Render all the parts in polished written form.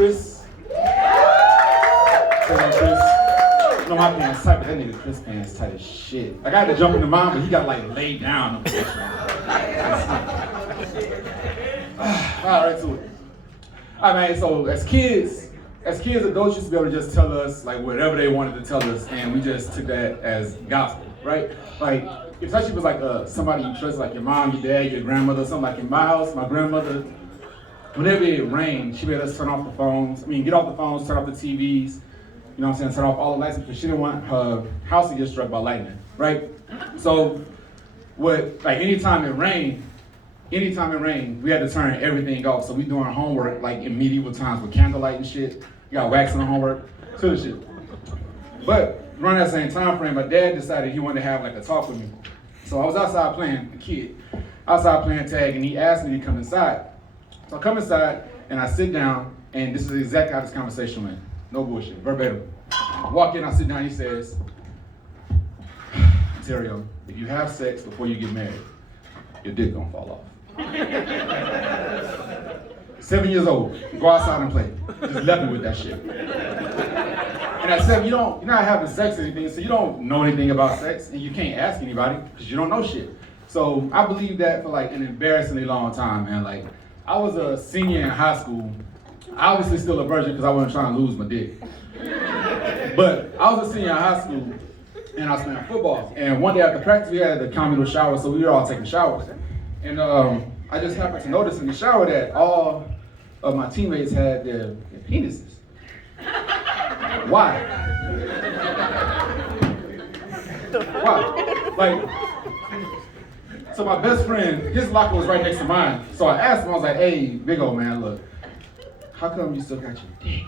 Chris. Chris. No, my pants tight, but that nigga Chris pants tight as shit. Like, I had to jump into mine, but he got like laid down. All right, so. All right, man, so as kids, adults used to be able to just tell us like whatever they wanted to tell us, and we just took that as gospel, right? Like, especially if it was like somebody you trust, like your mom, your dad, your grandmother, something. Like in my house, my grandmother, whenever it rained, she made us turn off the phones. Get off the phones, turn off the TVs, you know what I'm saying, turn off all the lights because she didn't want her house to get struck by lightning, right? So, anytime it rained, we had to turn everything off. So we doing homework like in medieval times with candlelight and shit. You got wax on the homework, to the shit. But around that same time frame, my dad decided he wanted to have like a talk with me. So I was outside playing, a kid, outside playing tag, and he asked me to come inside. So I come inside and I sit down, and this is exactly how this conversation went. No bullshit, verbatim. I walk in, I sit down, he says, Anterrio, if you have sex before you get married, your dick gonna fall off. 7 years old, go outside and play. Just left me with that shit. And at 7, you're not having sex or anything, so you don't know anything about sex, and you can't ask anybody because you don't know shit. So I believed that for like an embarrassingly long time, man. Like, I was a senior in high school, obviously still a virgin because I wasn't trying to lose my dick. But I was a senior in high school, and I was playing football. And one day after practice, we had the communal shower, so we were all taking showers. And I just happened to notice in the shower that all of my teammates had their penises. Why? Why? Like, so my best friend, his locker was right next to mine. So I asked him, I was like, hey, big old man, look, how come you still got your dick?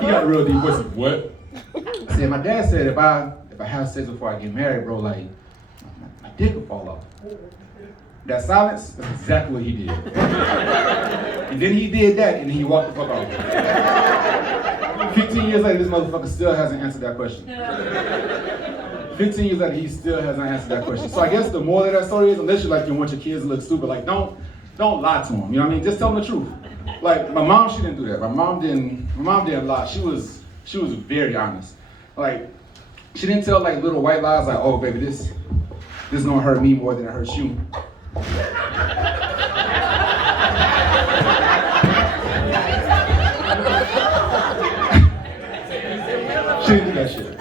He got a real deep voice. What? I said, my dad said if I have sex before I get married, bro, like, my dick will fall off. That silence, that's exactly what he did. And then he did that, and then he walked the fuck off. 15 years later, this motherfucker still hasn't answered that question. 15 years later, he still hasn't answered that question. So I guess the moral of that story is, unless you want your kids to look stupid, like, don't lie to them. You know what I mean? Just tell them the truth. Like, my mom, she didn't do that. My mom didn't lie. She was very honest. Like, she didn't tell like little white lies like, oh baby, this is gonna hurt me more than it hurts you. She didn't do that shit.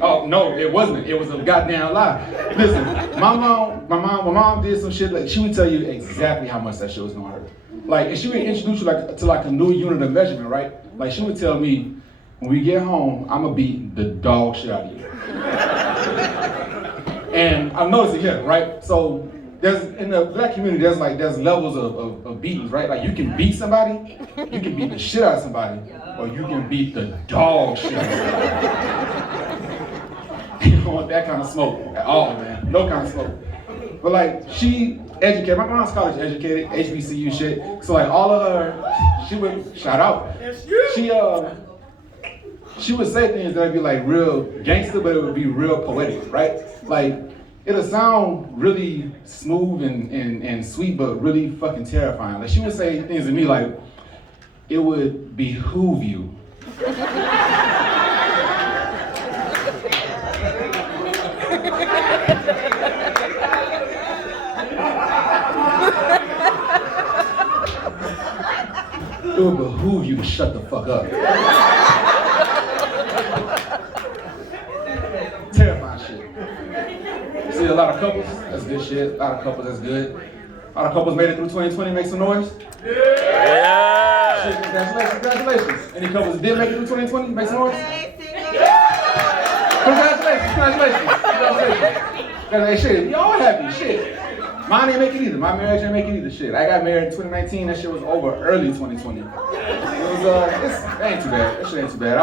Oh no, it wasn't. It was a goddamn lie. Listen, my mom did some shit like she would tell you exactly how much that shit was gonna hurt. Like, and she would introduce you to a new unit of measurement, right? Like, she would tell me, when we get home, I'm gonna beat the dog shit out of you. And I've noticed it here, right? So in the black community, there's levels of beatings, right? Like, you can beat somebody, you can beat the shit out of somebody, or you can beat the dog shit out of somebody. You don't want that kind of smoke at all, man. No kind of smoke. But like, she educated, my mom's college educated, HBCU shit. So like all of her, she would, shout out. She would say things that would be like real gangster, but it would be real poetic, right? Like, it'll sound really smooth and sweet, but really fucking terrifying. Like, she would say things to me like, it would behoove you. It would behoove you to shut the fuck up. Terrifying shit. See a lot of couples, that's good shit. A lot of couples, that's good. A lot of couples made it through 2020, make some noise. Yeah! Shit, congratulations. Any couples that did make it through 2020, make some noise? Congratulations. Hey, shit, y'all happy, shit. Mine ain't make it either. My marriage ain't make it either. Shit, I got married in 2019. That shit was over early 2020. It ain't too bad. That shit ain't too bad. I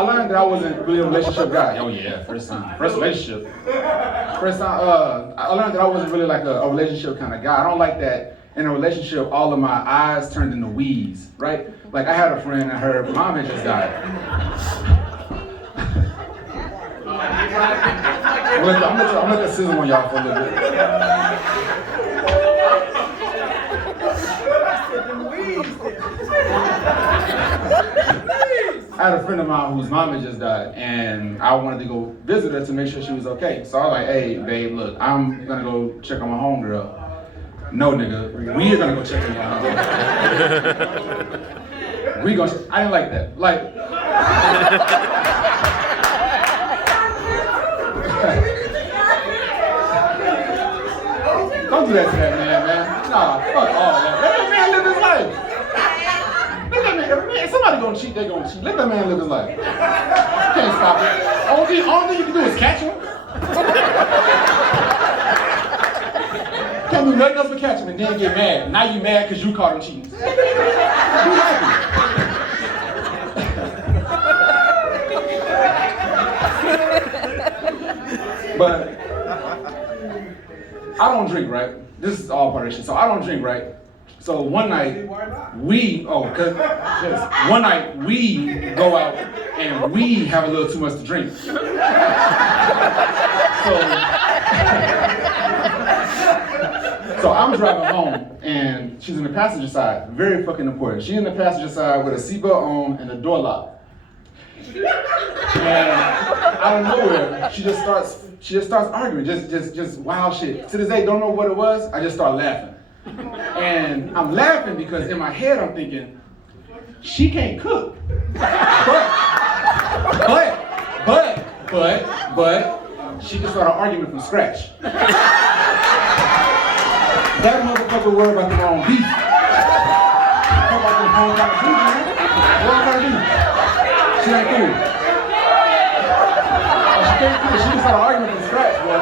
learned that I wasn't really a relationship guy. Oh yeah, first relationship. I learned that I wasn't really like a relationship kind of guy. I don't like that in a relationship all of my eyes turned into we's, right? Like, I had a friend and her mom had just died. I'm gonna let that sizzle on y'all for a little bit. I had a friend of mine whose mom had just died, and I wanted to go visit her to make sure she was okay. So I was like, hey, babe, look, I'm gonna go check on my homegirl. No, nigga, we are gonna go check on your homegirl. I didn't like that. Like, don't do that to that man. Nah, fuck all that. Let that man live his life. Let that man, if somebody gonna cheat, they gonna cheat. Let that man live his life. You can't stop it. Only thing you can do is catch him. Can't do nothing else but catch him and then get mad. Now you mad because you caught him cheating. Be happy. But I don't drink, right? This is all part of shit. So I don't drink, right? So one night we go out and we have a little too much to drink. So I'm driving home and she's in the passenger side. Very fucking important. She's in the passenger side with a seatbelt on and the door locked. And out of nowhere, she just starts arguing, just wild shit. To this day, don't know what it was. I just start laughing. And I'm laughing because in my head I'm thinking, she can't cook. But she just started arguing from scratch. That motherfucker worried about the wrong beef. Talk about the wrong kind of beef, man. Wrong kind of beef. She ain't cool. She can't cook. She just started arguing from scratch, bro.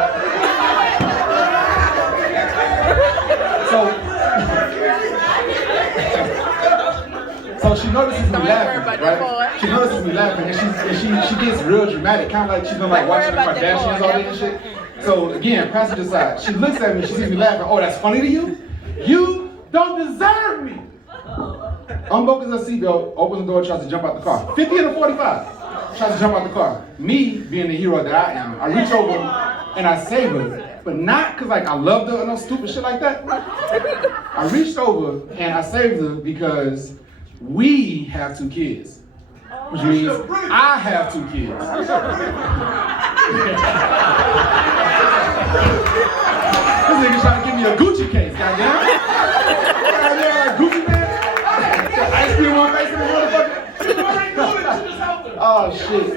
So she notices me laughing, right? She notices me laughing, and she gets real dramatic, kind of like she's been like watching the Kardashians all day and shit. So again, passenger side, she looks at me, she sees me laughing. Oh, that's funny to you? You don't deserve me. Unbuckles her seatbelt, opens the door, tries to jump out the car. 50 and a 45. Tries to jump out the car. Me, being the hero that I am, I reach over and I save her. But not because like I loved her or no stupid shit like that. I reached over and I saved her because we have 2 kids. Which means I have 2 kids. This nigga trying to give me a Gucci case, goddamn. Like Gucci man. Ice cream on face in the motherfucker. Oh shit.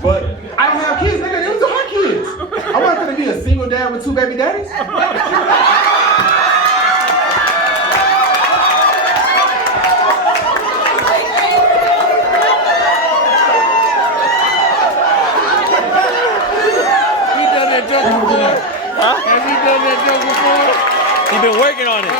But I don't have kids, nigga. Those are her kids. I wasn't gonna be a single dad with 2 baby daddies. Has he done that joke before? He's been working on it.